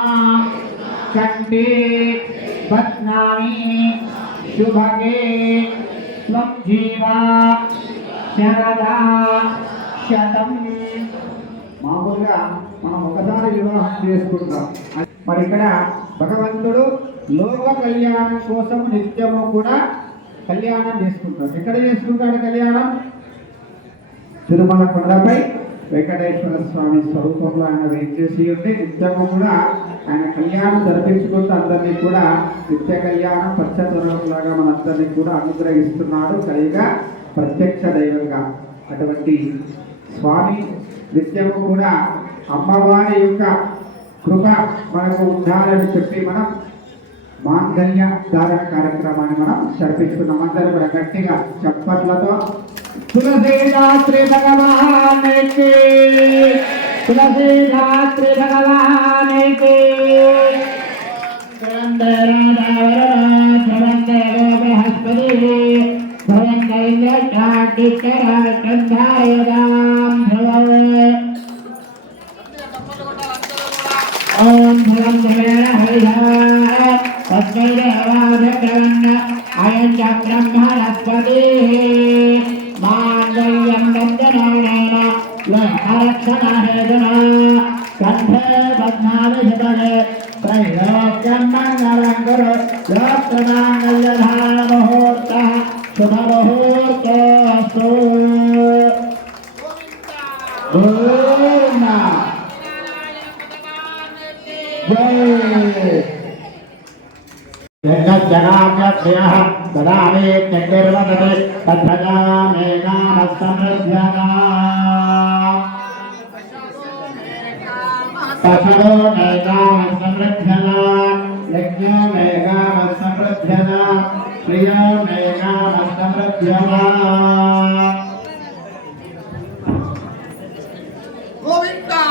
కంఠే బధ్నామి శుభగే త్వం జీవా శరదా శతం. మామూలుగా మనం ఒకసారి వివాహం చేసుకుంటాం. మరి ఇక్కడ భగవంతుడు లోక కళ్యాణం కోసం నిత్యము కూడా కళ్యాణం చేసుకుంటాడు. ఎక్కడ చేసుకుంటాడు కళ్యాణం? తిరుమల కొండపై వెంకటేశ్వర స్వామి స్వరూపంలో ఆయన వేయించేసి ఉంటే నిత్యము కూడా ఆయన కళ్యాణం జరిపించుకుంటూ అందరినీ కూడా నిత్య కళ్యాణం పచ్చతొరలాగా మనందరినీ కూడా అనుగ్రహిస్తున్నాడు కలిగా ప్రత్యక్ష దైవంగా. అటువంటి స్వామి నిత్యము కూడా అమ్మవారి యొక్క కృప మనకు ఉండాలని చెప్పి మనం మాంగళ్య ధారణ కార్యక్రమాన్ని మనం జరిపిస్తున్నాం. అందరూ కూడా గట్టిగా చప్పట్లతో తులసీదాత్రి భగవానికి తులసీదాత్రి భగవానికి బృహస్పతి ఓం భగం భవేన హరిహ తస్మై దేవాయ ప్రవన్న అయం చ బ్రహ్మణస్పతి మాంగళ్యం బంధనానేన లోకరక్షణ హేతునా కంఠే బధ్నామి శుభగే త్రైలోక్యం మంగళం కురు లోకమాంగళ్యధారణ ముహూర్తః శుభముహూర్తోస్తు. ఓం జై यज्ञजगाम्यक्षयः ददामि यज्ञैर्वदते तद्भजामेकामस्तमृध्यना पशवो मेकामस्तमृध्यना यज्ञो मेकामस्तमृध्यना प्रियो मेकामस्तमृध्यना गोविंदा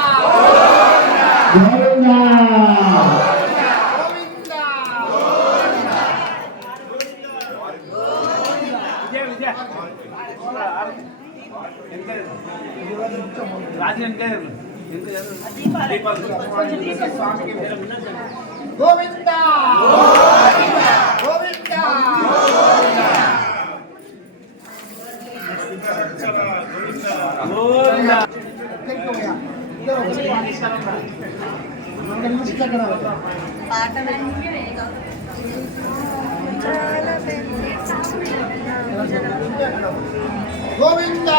गोविंदा गोविंदा गोविंदा गोविंदा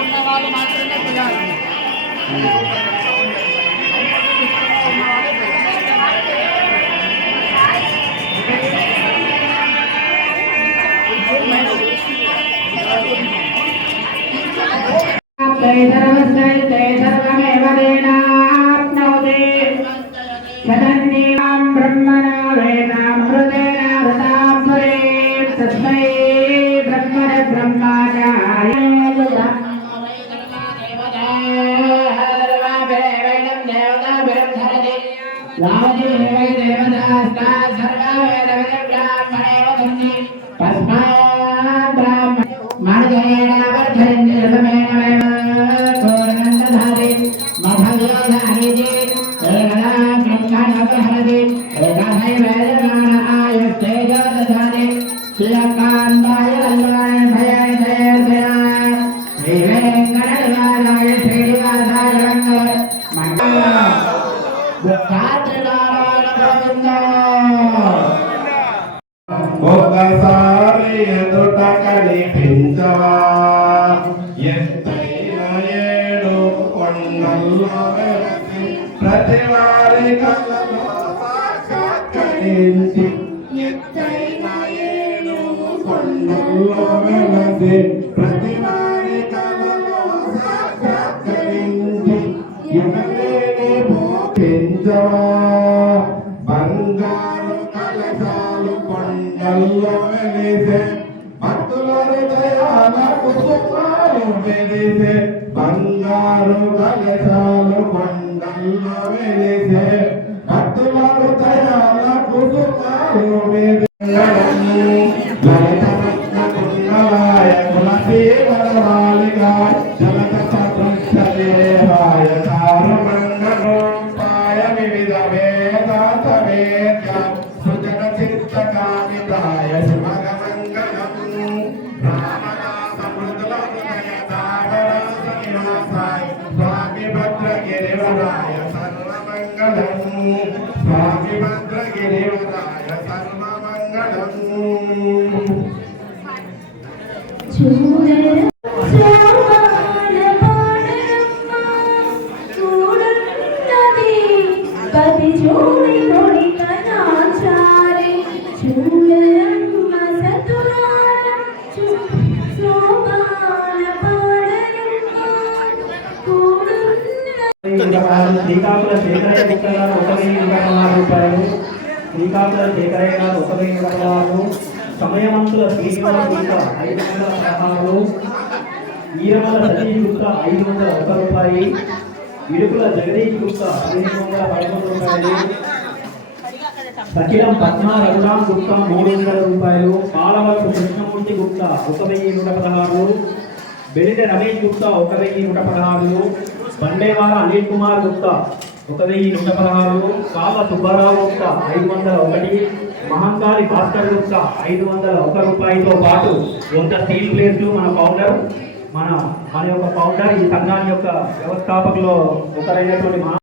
ఉన్న వాళ్ళు మాత్రమే చేయాలి. ఒకసారి ఎదుట కనిపించవా ఎత్తైన ఏడు కొండల్లో వెలిసి ప్రతి వారి కళ్ళలో సాక్షాత్కరించి ఎత్తైన ఏడు కొండల్లో వెలిసి ప్రతి వారి కళ్ళలో సాక్షాత్కరించి యుగలేని భోగించవా బంగారు కలశాలు కొండల్లో వెలిసే భక్తుల హృదయాల కుసుమాలు వెలిసే బంగారు కలశాలు కొండల్లో వెలిసే భక్తుల హృదయాల కుసుమాలు వెలిసే కుండలాయ తులసీ వరమాలికాయ జలక సదృశ్యదేహాయ సారుమంగళోపాయ వివిధ వేదాంత వేద్య సుజన చిత్తకామితాయ శుభగమంగళం రామదాస మృదుల హృదయ తావరాస నివాసాయ స్వామి భద్రగిరివరాయ సర్వమంగళం స్వామి భద్రగిరివరాయ సర్వమంగళం శ్రీకాకుళ శేఖరయ్య గారు 1,116 రూపాయలు, శ్రీకాకుళ శేఖరయ్య గారు 1,116, సమయవంతుల శ్రీనివాస్ గుప్తా 516, ఈరవల సతీష్ గుప్తా 501 రూపాయి, ఇడుపుల జగదీష్ గుప్తా 1511 రూపాయలు, సఖిలం పద్మ రఘురామ్ గుప్తా 300 రూపాయలు, పాలవరపు కృష్ణమూర్తి గుప్తా 1,116, బెలిట రమేష్ గుప్తా 1,116, బండేవార అనిల్ కుమార్ గుప్తా 1116, కాళ్ళ సుబ్బారావు గుప్తా 501, మహంకాళి భాస్కర్ గుప్తా 501 రూపాయలతో పాటు 100 స్టీల్ ప్లేట్లు మన యొక్క ఫౌండర్ ఈ సంఘాన్ని యొక్క వ్యవస్థాపకులు ఒకరైనటువంటి